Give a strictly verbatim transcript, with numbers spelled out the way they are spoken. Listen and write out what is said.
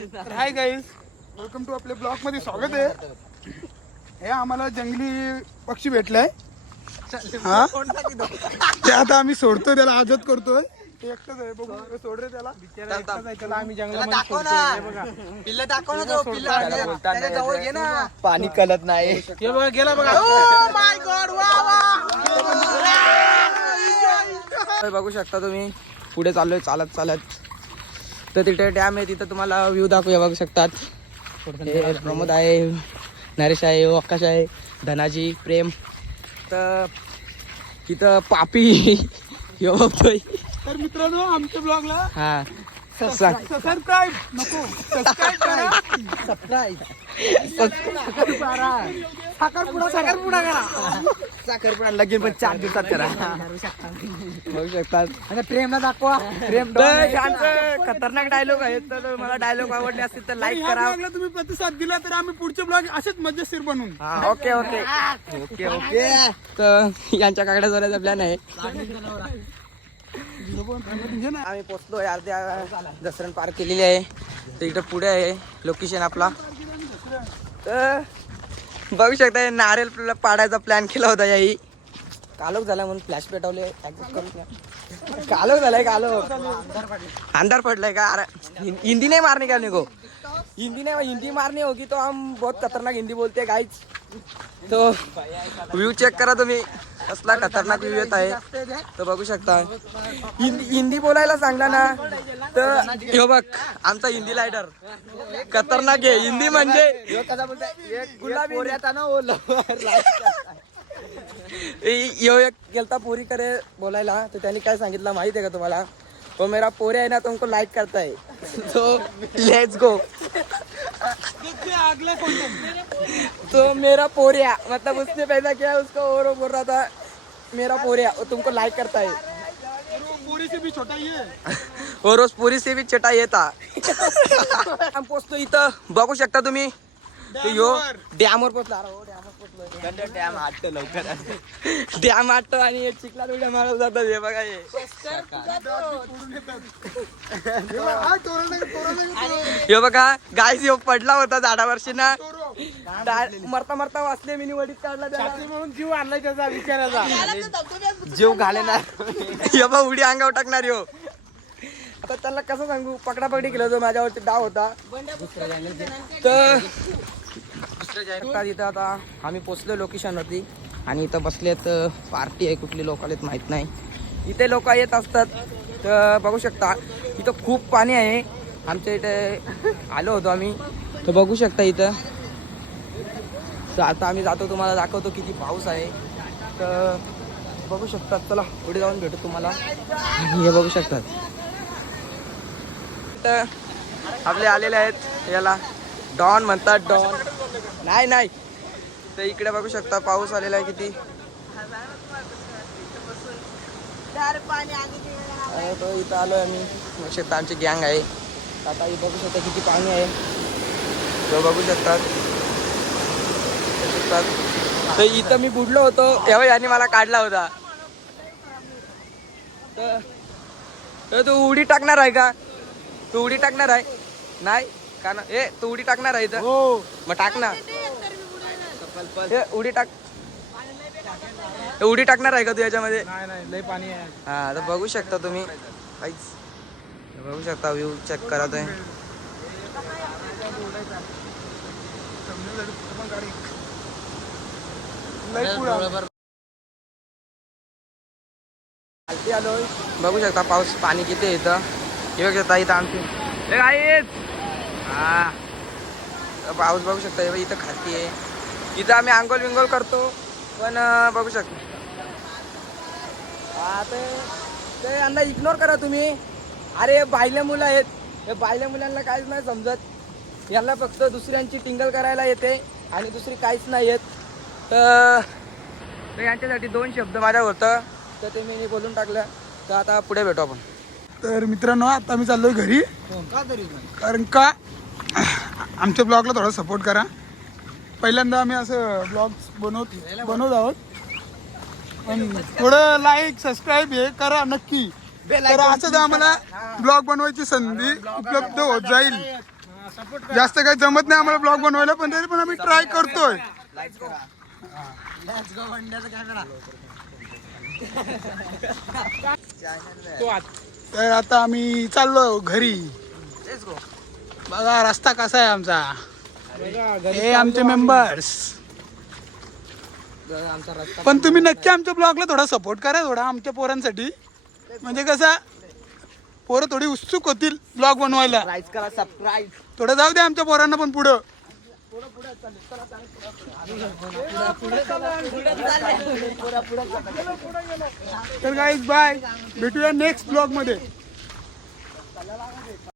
तर hi guys, welcome to आपल्या blog मध्ये स्वागत आहे. हे आम्हाला जंगली पक्षी भेटलाय. हा ते आता आम्ही सोडतोय, त्याला आजत करतोय. ते एकटाच आहे, बघू सोड रे त्याला. एकटाच आहे, त्याला आम्ही जंगलामध्ये सोडतोय. हे बघा पिल्ला दाखव ना, तो पिल्ला त्याच्या जवळ घे ना. पाणी कळत नाही. हे बघा गेला बघा. ओ माय गॉड, वा वा. बघू शकता तुम्ही, पुढे चाललोय चालत चालत. तर तिथे डॅम आहे, तिथं तुम्हाला व्ह्यू दाखवूया. बघू शकतात. हे प्रमोद आहे, नरेश आहे, आकाश आहे, धनाजी, प्रेम. तर तिथं पापी यो बघतोय. तर मित्रांनो, आमच्या ब्लॉगला हा सबस्क्राईब नको सबस्क्राईब करा. साखरपुडा साखरपुडा करा. साखरपुडा लगीन पण चार दिवसात करा. बघू शकतात. आणि प्रेमला दाखवा. प्रेम तर यांचं खतरनाक डायलॉग आहे. तर मला डायलॉग आवडले असतील तर लाईक ह्या करा. ब्लॉगला तुम्ही प्रतिसाद दिला तर आम्ही पुढचे ब्लॉग असेच मजेशीर बनवून. हा, ओके ओके ओके ओके. तर यांच्या काकड्या जोराचा प्लॅन आहे. आम्ही पोचलोय, अर्ध्या दसरण पार केलेली आहे. तर इकडे पुढे आहे लोकेशन आपला. तर बघू शकता, नारळ पाडायचा प्लॅन केला होता. याही कालोख झाला म्हणून फ्लॅश पेटवले. ऍडजस्ट करून कालोख झालाय. कालोख अंधार पडलाय का? अरे हिंदी नाही मारने का निको, हिंदी नहीं, हिंदी मारनी होगी तो हम बहुत खतरनाक हिंदी बोलते हैं गाइज. तो व्ह्यू चेक करा तुम्ही, कसला खतरनाक व्ह्यू येत आहे. तर बघू शकता. हिंदी हिंदी बोलायला सांगला ना तर हे बघ, आमचा हिंदी लायडर खतरनाक आहे. हिंदी म्हणजे गुलाबी यो एक गेलता पोरी करे बोलायला. तर त्यांनी काय सांगितलं माहिती आहे का तुम्हाला? तो मेरा पोरे है ना, तुमको लाइक करता है. तो लेट्स गो. अगला कंटेंट तो मेरा पोरिया मतलब उसने पैदा किया, उसको और वो बोल रहा था मेरा पोरिया वो तुमको लाइक करता है. पूरी से भी छोटा ये और उस पुरी से भी चटा येता. हम पोचतो इथं, बघू शकता तुम्ही. तो यो डॅमवर पोचला. डॅम आटतो लवकर. डॅम आटतो आणि चिखलात उड्या मारत जातात. हे बघा, हे हे बघा गाईस, यो पडला होता झाडावरशी ना, मरता मरता वाचले. मिनी वडीत काढला त्याला म्हणून जीव आणलाय त्याचा विचाराचा. जीव घालेणार. हे बघ उडी अंगावर टाकणार यो. आता त्याला कसं सांगू, पकडा पकडी केलं होतं, माझ्यावरती डाव होता. तर इथं आता आम्ही पोचलो लोकेशनवरती आणि इथं बसलेत. पार्टी आहे, कुठली लोक आलेत माहीत नाही. इथे लोक येत असतात. तर बघू शकता इथं खूप पाणी आहे. आमच्या इथे आलो होतो आम्ही. तर बघू शकता इथं. तर आता आम्ही जातो, तुम्हाला दाखवतो किती पाऊस आहे. तर बघू शकतात. चला पुढे जाऊन भेटू तुम्हाला. हे बघू शकतात. तर आपले आलेले आहेत, याला डॉन म्हणतात. डॉन नाही नाही. तर इकडे बघू शकता पाऊस आलेला आहे किती. तो इथं आलोय आम्ही. बघू शकता आमची गँग आहे. आता ही बघू शकता किती पाणी आहे. तो बघू शकतात. तर इथं मी बुडलो होतो तेव्हा याने मला काढला होता. तर तू उडी टाकणार आहे का? तू उडी टाकणार आहे? नाही का ना? ए तू उडी टाकणार आहे इथं? मग टाक ना. उडी टाक. उडी टाकणार आहे का तू याच्यामध्ये? नाही नाही, लय पाणी आहे. हा, तर बघू शकता तुम्ही काहीच. बघू शकता व्ह्यू चेक करा तुम्ही. आलोय. बघू शकता पाऊस पाणी किती आहे इथं. हे बघू शकता इथं आमची हा पाऊस बघू शकता. इथं खाती आहे. इथं आम्ही आंघोळ विंगोल करतो. पण बघू शकता हा ते ते यांना इग्नोर करा तुम्ही. अरे बायल्या मुलं आहेत. हे बायल्या मुलांना काहीच नाही समजत. यांना फक्त दुसऱ्यांची टिंगल करायला येते आणि दुसरी काहीच नाही येत. तर यांच्यासाठी दोन शब्द माझ्या होतं, तर ते मी बोलून टाकलं. तर आता पुढे भेटू आपण. तर मित्रांनो, आता मी चाललोय घरी. कारण का आमच्या ब्लॉगला थोडा सपोर्ट करा. पहिल्यांदा आम्ही असं ब्लॉग्स बनवत बनवत आहोत. पण थोडं लाईक सबस्क्राईब हे करा नक्की. तर असंच आम्हाला ब्लॉग बनवायची संधी उपलब्ध होत जाईल. जास्त काही जमत नाही आम्हाला ब्लॉग बनवायला, पण तरी पण आम्ही ट्राय करतोय. तर आता आम्ही चाललो घरी. बघा रस्ता कसा आहे आमचा. हे आमचे मेंबर्स. आमचा रस्ता पण तुम्ही नक्की आमच्या ब्लॉगला थोडा सपोर्ट करा, थोडा आमच्या पोरांसाठी. म्हणजे कसं पोरं थोडी उत्सुक होतील ब्लॉग बनवायला. लाईक करा, सबस्क्राईब. थोडं जाऊ दे आमच्या पोरांना पण पुढं. तर गाईज बाय, भेटूया नेक्स्ट ब्लॉग मध्ये.